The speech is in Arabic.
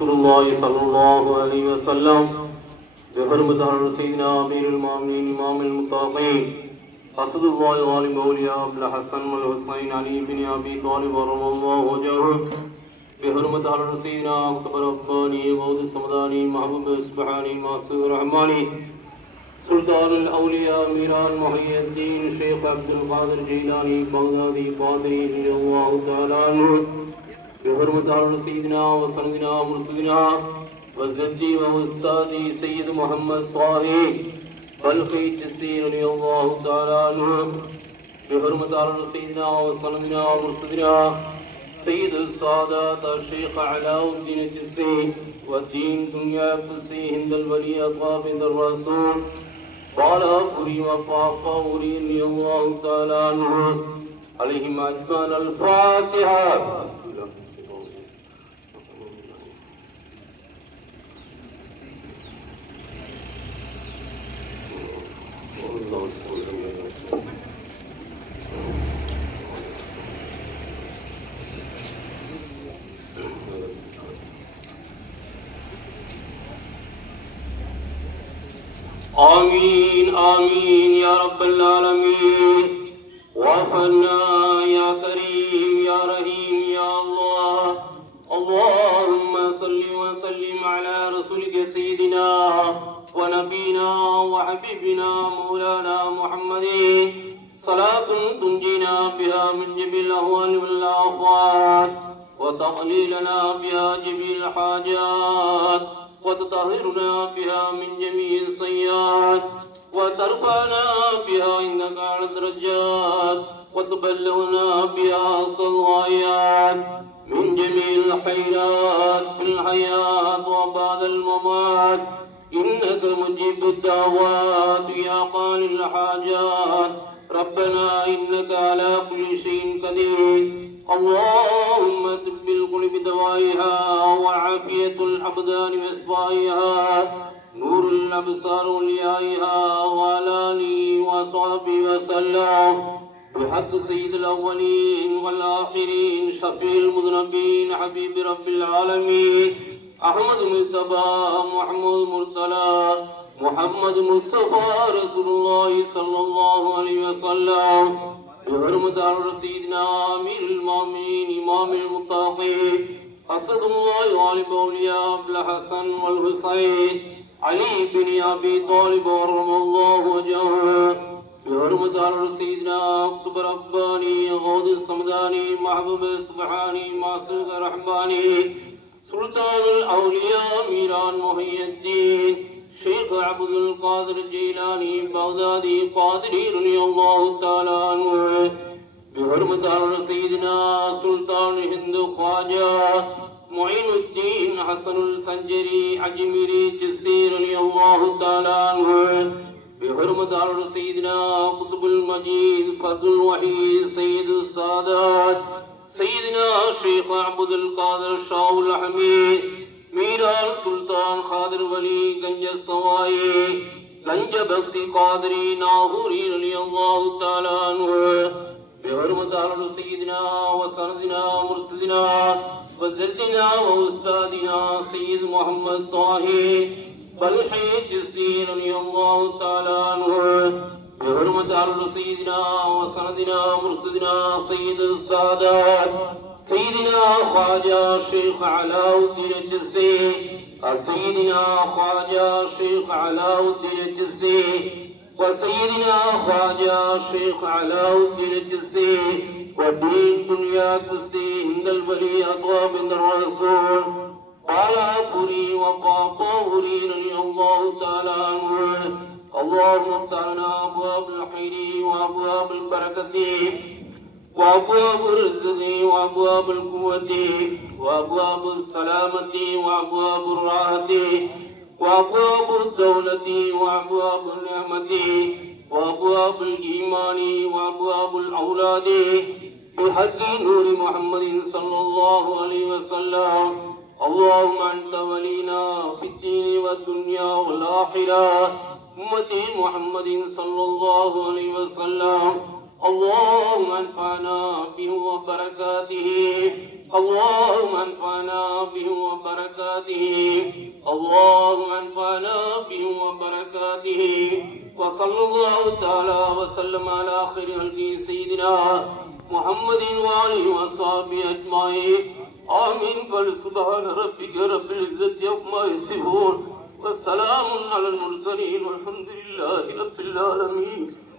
رسول الله صلى الله عليه وسلم بحرمة سيدنا أمير المؤمنين إمام المتقين أسد الله غالب أولياء الحسن والحسين علي بن أبي طالب رضي الله وجهه بحرمة سيدنا أكبر رباني غوث السمداني محبوب السبحاني معصوم الرحماني سلطان الأولياء ميران محي الدين شيخ عبد القادر جيلاني بغدادي قادري رضي الله تعالى عنه بحرمة سيدنا وسندنا مرشدنا وزدي وأستاذي سيد محمد طاهي بلخي جسي رضي الله تعالى عنه بحرمة سيدنا وسندنا مرشدنا سيد السادات الشيخ علاء الدين الجسي والدين دنيا قدسي هند الولي أطواف الرسول قال أخري وفاقوري رضي الله تعالى عنه عليهم أجمعين. الفاتحة. آمين آمين يا رب العالمين. وفنا يا كريم يا رحيم يا الله. اللهم صل وسلم على رسولك سيدنا ونبينا وحبيبنا مولانا محمد صلاة تنجينا بها من جميع الأهوال والآفات وتقليلنا بها جميع الحاجات وتطهرنا بها من جميع السيئات وترفعنا بها عندك على الدرجات وتبلغنا بها أقصى الغايات من جميع الخيرات في الحياة وبعد الممات إنك مجيب الدعوات يا قاضي الحاجات. ربنا إنك على كل شيء قدير. اللهم طب القلوب دوائها وعافية الأبدان وإصفائها نور الأبصار وليائها وعلى آله وصحبه وسلم بحق سيد الأولين والآخرين شفيع المذنبين حبيب رب العالمين أحمد مصطفى محمود مرسلا محمد مصطفى رسول الله صلى الله عليه وسلم بحرمة سيدنا أمير المؤمنين إمام المتقين أسد الله غالب أولياء الحسن والحسين علي بن أبي طالب رضي الله وجهه بحرمة سيدنا أكبر رباني غوث السمداني محبوب السبحاني معصوم الرحماني سلطان الأولياء ميران محي الدين شيخ عبد القادر جيلاني بغدادي قادري رضي الله تعالى عنه بحرمة سيدنا سلطان هند خواجة معين الدين حسن الفنجري أجميري جسي رضي الله تعالى عنه بحرمة سيدنا قطب المجيد فرد الوحيد سيد السادات سيدنا شيخ عبد القادر شاه الحميد ميران سلطان خادر ولي گنج السوائی گنج بخشی قادری ناہوری رضی اللہ تعالی عنہ بحرمت سیدنا وسندنا مرشدنا وجدنا واستاذنا سید محمد طاہی بلخی جسي رضي الله تعالى عنه بحرمت سيدنا وسندنا مرشدنا سيد السادات سيدنا خواجہ شيخ علاء الدين الجسي سيدنا خواجہ شيخ علاء الدين الجسي وسيدنا خواجہ شيخ علاء الدين الجسي ودين دنيا قدسي هند الولي أطواب الرسول قال أخري وقاطوري رضي الله تعالى عنه. اللهم افتح لنا أبواب الخير وأبواب البركة وأبواب الرزق وأبواب القوة وأبواب السلامة وأبواب الراحة وأبواب الدولة وأبواب النعمة وأبواب الإيمان وأبواب الأولاد بحق نور محمد صلى الله عليه وسلم. اللهم أنت ولينا في الدين والدنيا والآخرة أمة محمد صلى الله عليه وسلم. اللهم انفعنا به وبركاته اللهم انفعنا به وبركاته اللهم انفعنا به وبركاته وصلى الله تعالى وسلم على خير خلقه سيدنا محمد وآله وصحبه أجمعين آمين فسبحان ربك رب العزة عما يصفون والسلام على المرسلين والحمد لله رب العالمين